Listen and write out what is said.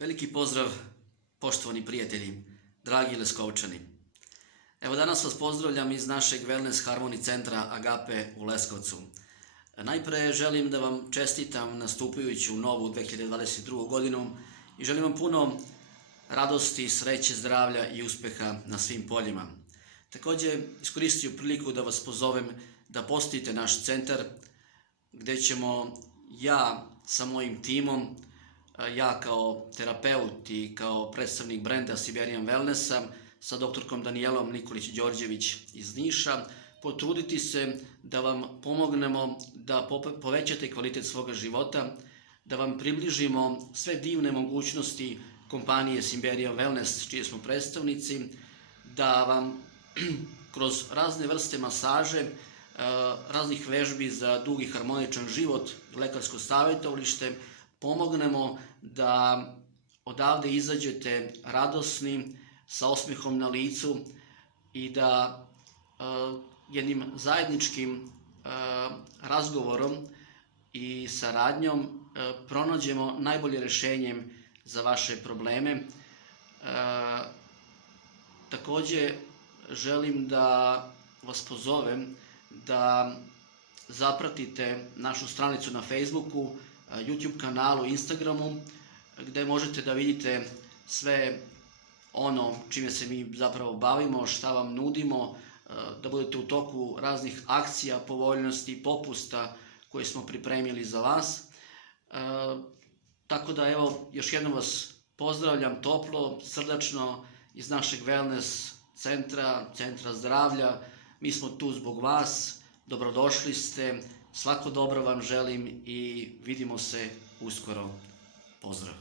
Veliki pozdrav, poštovani prijatelji, dragi Leskovčani. Evo danas vas pozdravljam iz našeg Wellness Harmony centra Agape u Leskovcu. Najpre želim da vam čestitam nastupajuću novu 2022. godinu i želim vam puno radosti, sreće, zdravlja i uspeha na svim poljima. Također iskoristio priliku da vas pozovem da posjetite naš centar gdje ćemo ja sa mojim timom, ja kao terapeut i kao predstavnik brenda Siberian Wellnessa sa doktorkom Danijelom Nikolić-Đorđević iz Niša potruditi se da vam pomognemo da povećate kvalitet svoga života, da vam približimo sve divne mogućnosti kompanije Siberian Wellness čiji smo predstavnici, da vam kroz razne vrste masaže, raznih vežbi za dug i harmoničan život, lekarsko savjetovalište, pomognemo da odavde izađete radosni, sa osmehom na licu i da jednim zajedničkim razgovorom i saradnjom pronađemo najbolje rješenje za vaše probleme. Također želim da vas pozovem da zapratite našu stranicu na Facebooku, YouTube kanalu, Instagramu, gdje možete da vidite sve ono čime se mi zapravo bavimo, šta vam nudimo, da budete u toku raznih akcija, povoljnosti, popusta koje smo pripremili za vas. Tako da evo, još jednom vas pozdravljam toplo, srdačno iz našeg wellness centra zdravlja. Mi smo tu zbog vas, dobrodošli ste, svako dobro vam želim i vidimo se uskoro. Pozdrav!